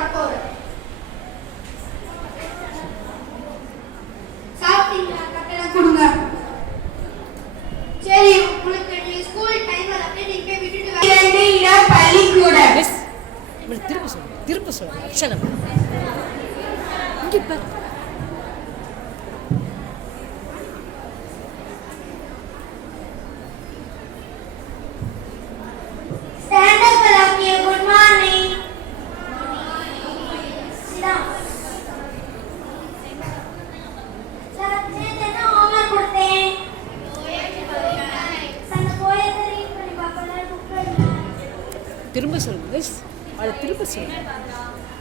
நடப்பவர் சொல்லுங்க திரும்ப சொல்லுங்க 谢谢大家。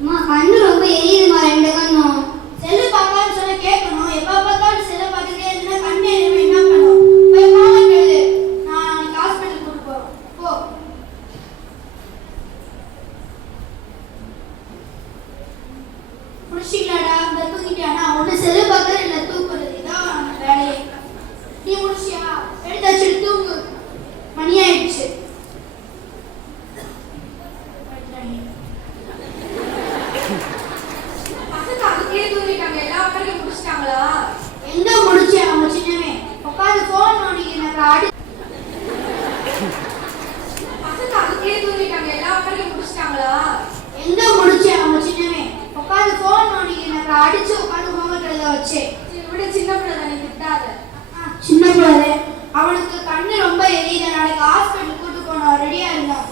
கண்ணு ரொம்ப எரியுதுமா ரெண்டு கூப்பிட்டு சின்ன பிரதனை திட்டாத சின்ன பிரதே அவனுக்கு கண்ணு ரொம்ப எரியுது. நாளைக்கு ஹாஸ்பிட்டல் கூட்டு போனோம் ரெடியா இருந்தான்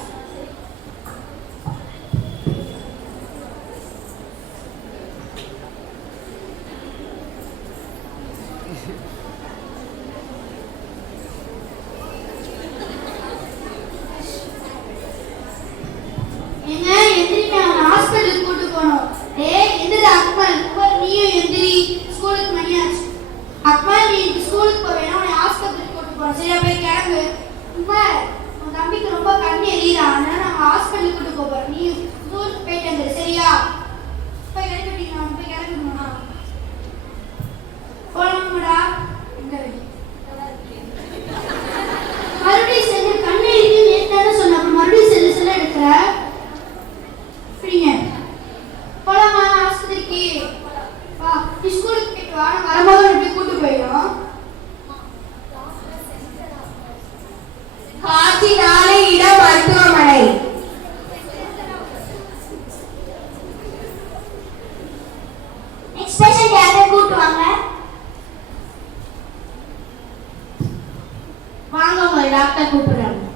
உங்களை டாக்டர் கூப்பிடுறாங்க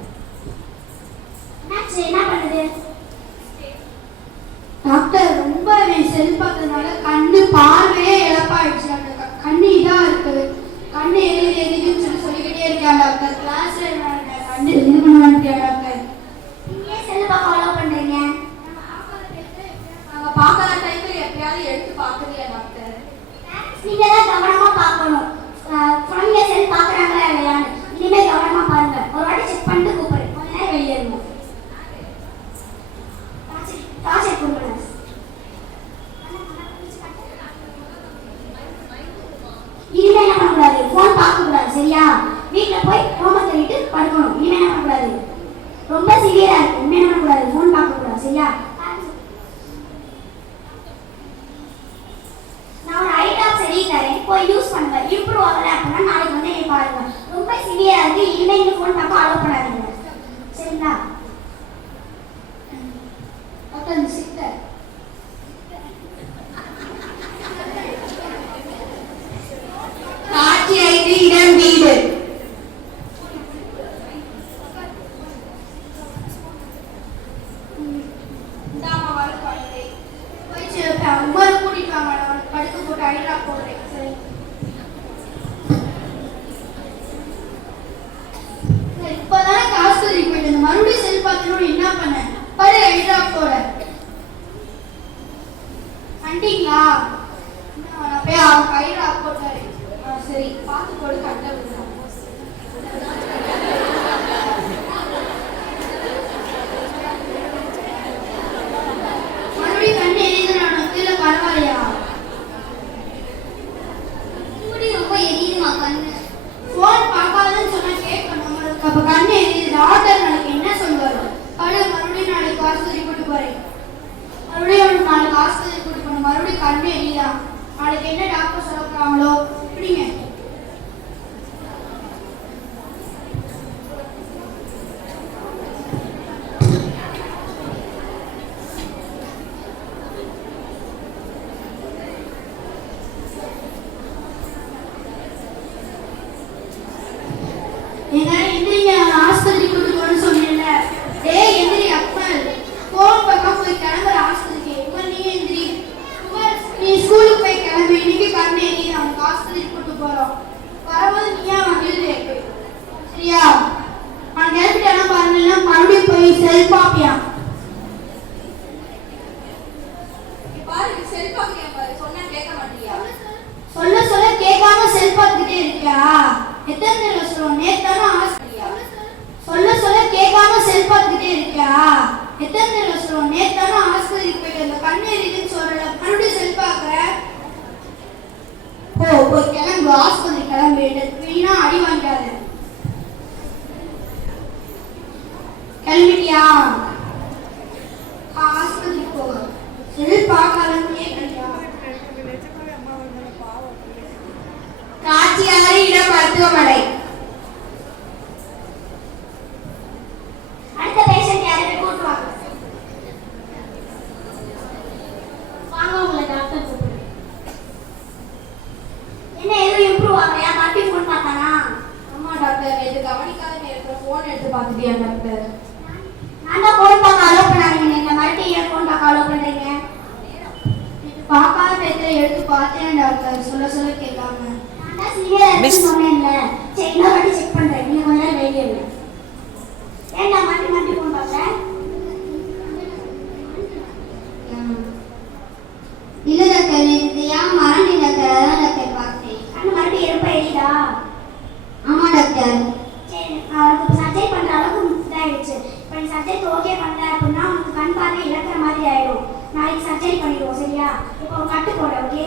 என்ன பண்ணுது? டாக்டர் ரொம்ப செல் பார்த்ததுனால கண்ணு பார்வையே இழப்பாயிடுச்சு அந்த கண்ணு இதாக இருக்கு. கண்ணு எழுதி எழுதின்னு சொல்லி சொல்லிக்கிட்டே இருக்கேன் டாக்டர்? கிளாஸ் கண்ணு இது பண்ண டாக்டர்? நீங்கள் செல்லுப்பா ஃபாலோ பண்றீங்க. நாங்கள் பார்க்காத டைமில் எப்பயாவது எடுத்து பார்க்குறீங்க டாக்டர்? நீங்கள் தான் கவனமாக பார்க்கணும். குழந்தைங்க செல் பார்க்குறாங்களா இல்லையான்னு. இனிமே கவனமா பாருங்க. ஒரு வாட்டி செக் பண்ணிட்டு கூப்பிடு கொஞ்ச நேரம் வெளியே இருங்க. டார்ச்சர் கொடுங்க இனிமே என்ன பண்ணக்கூடாது? ஃபோன் பார்க்கக்கூடாது சரியா? வீட்டில் போய் ஹோம்ஒர்க் பண்ணிட்டு படுக்கணும். இனிமே என்ன பண்ணக்கூடாது? ரொம்ப சிவியரா இருக்கு இனிமே என்ன பண்ணக்கூடாது? ஃபோன் பார்க்கக்கூடாது சரியா? நான் ஒரு ஐ ட்ராப்ஸ் எழுதி தரேன். போய் யூஸ் பண்ணுவேன் இம்ப்ரூவ் ஆகல அப்படின்னா நாளைக்கு வந்து பாருங்க. ரொம்ப சிவியரா இருக்கு. இனிமே இந்த ஃபோன் பார்க்க அலோவ் பண்ணாதீங்க. சரிங்களா டாக்டர் இந்த சித்தர் காட்சி ஐந்து இடம் வீடு இந்தாம்மா வர குழந்தை போயிடுச்சு உமர் கூட்டிட்டு வாங்க நான் அவனுக்கு படுக்க போட்டு ஐட்ரா போடுறேன் சரி சரி, இப்பதானே ஆஸ்பத்திரிக்கு போயிட்டு இருந்தேன். மறுபடியும் செல் பார்த்துட்டு என்ன பண்ணேன் படு ஐட்ரா போட வந்துட்டீங்களா இன்னும் நான் போய் அவன் ஐட்ரா போட்டாரு சரி பார்த்து போடு கட்ட விடுறோம் மறுபடியும் கண்ணு எரியுது. நான் வந்து பரவாயில்லையா முடி ரொம்ப எரியுதுமா கண்ணு ஃபோன் பார்க்காதன்னு சொன்னா கேட்கணும் உங்களுக்கு அப்ப கண்ணு எரியுது டாக்டர் நாளைக்கு என்ன சொல்லுவாரு? படம் மறுபடியும் நாளைக்கு ஆஸ்பத்திரி கூட்டு போறேன். மறுபடியும் அவனுக்கு நாளைக்கு காசு கூட்டு போன மறுபடியும் கண்ணே இல்லையா நாளைக்கு என்ன டாக்டர் சொல்ல போறாங்களோ இப்படிங்க ஏங்க ஆஸ்பத்திரி கூட்டு போகணும்னு சொன்னேன்ல டேய் எந்திரி அக்மல் ஃபோன் பக்கம் போய் கிளம்புற ஆஸ்பத்திரிக்கு உமர் நீ எந்திரி உமர் நீ ஸ்கூலுக்கு போய் கிளம்பு இன்னைக்கு கண்ணு எரியுது அவனுக்கு ஆஸ்பத்திரி கூட்டு போறோம் வரும்போது நீயா வந்து சரியா அவன் கிளம்பிட்டானா பாருங்கன்னா மறுபடியும் போய் செல் பாப்பியா இங்க பாரு இது செல் பார்க்கறியா பாரு சொன்னா கேட்க மாட்டியா சொல்ல சொல்ல கேட்காம செல் பார்த்துக்கிட்டே இருக்கியா எத்தனை தடவை சொல்லுவோம் நேத்தான ஆஸ்பத்திரியா சொல்ல சொல்ல கேட்காம செல் பார்த்துக்கிட்டே இருக்கியா எத்தனை தடவை சொல்லுவோம் நேத்தான ஆஸ்பத்திரிக்கு போயிட்டு அந்த கண்ணு எரியுதுன்னு சொல்லல. மறுபடியும் செல் பார்க்குற போ போய் கிளம்பு. ஆஸ்பத்திரி கிளம்பிட்டு வீணா அடி வாங்காத. கிளம்பிட்டியா? ஆஸ்பத்திரிக்கு போக செல் பார்க்காதன்னு கேட்கலையா மருத்துவமனை அடுத்த பேஷண்ட் யாரும் கூட்டு வாங்க. வாங்க உங்களை டாக்டர் கூப்பிடுறேன். என்ன எதுவும் இம்ப்ரூவ் ஆகலையா? மறுபடியும் ஃபோன் பார்த்தானா? ஆமா டாக்டர் இது கவனிக்காத நேரத்துல போன் எடுத்து பார்த்துட்டியா டாக்டர் நான் தான் ஃபோன் பார்க்க அலோவ் பண்ணாதீங்க இந்த மறுபடியும் ஏன் ஃபோன் பார்க்க அலோவ் பண்றீங்க? பார்க்காத நேரத்தில் எடுத்து பார்த்தேன் டாக்டர் சொல்ல சொல்ல கேட்காம. பார்க்க இல்லை டாக்டர் இது ஏன் மறந்து டாக்டர் அதான் டாக்டர் பார்த்தேன் கண்ணு மறுபடியும் எருப்ப எரியுதா ஆமாம் டாக்டர் சரி அவனுக்கு இப்போ சர்ஜரி பண்ற அளவுக்கு இதாயிடுச்சு இப்போ நீ சர்ஜரிக்கு ஓகே பண்ணல அப்படின்னா உனக்கு கண் பார்வை இழக்கிற மாதிரி ஆயிடும் நாளைக்கு சர்ஜரி பண்ணிடுவோம் சரியா இப்போ ஒரு கட்டு போட ஓகே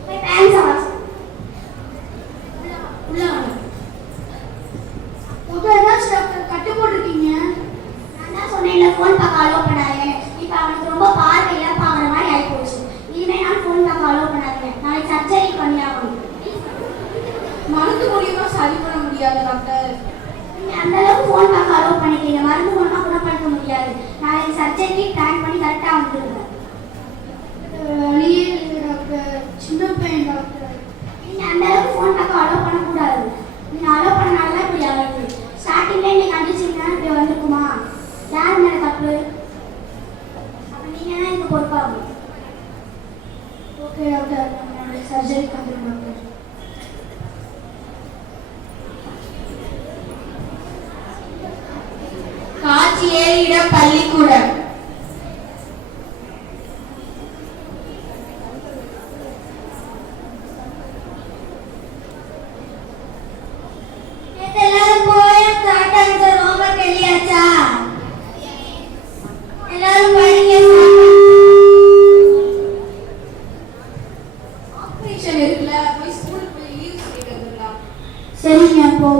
போய் பேரண்ட்ஸை வர சொல்லு. உள்ள வாங்க டாக்டர் என்னாச்சு டாக்டர் கட்டு போட்டிருக்கீங்க நான் தான் சொன்னேன்ல ஃபோன் பார்க்க அலோவ் பண்ணாதீங்க இப்போ அவனுக்கு ரொம்ப பார்வையில பார்க்குற மாதிரி ஆகி போச்சு இனிமே நான் ஃபோன் பார்க்க அலோவ் பண்ணாதீங்க நாளைக்கு சர்ஜரி பண்ணி ஆகணும் மருந்து மூலியமா சரி பண்ண முடியாது டாக்டர் நீங்க அந்த அளவுக்கு ஃபோன் பார்க்க அலோவ் பண்ணிட்டீங்க மருந்து மூலமா குணப்படுத்த முடியாது சர்ஜரிக்கு பிளான் பண்ணி கரெக்டாக வழியே இல்லை டாக்டர் சின்ன பையன் டாக்டர். நீங்க அந்த அளவுக்கு ஃபோன் பார்க்க அலோவ் பண்ணக்கூடாது. நீங்க அலோவ் பண்ணனால தான் இப்படி ஆகுது. ஸ்டார்டிங்ல நீங்க கண்டிச்சிங்கன்னா இப்படி வந்திருக்குமா? யார் மேல தப்பு? அப்ப நீங்க தான் இதுக்கு பொறுப்பாகும். Okay doctor. நம்ம நாளைக்கு சர்ஜரிக்கு வந்துடும் டாக்டர். காட்சி ஏறியிடம் பள்ளிக்கூடம். niya po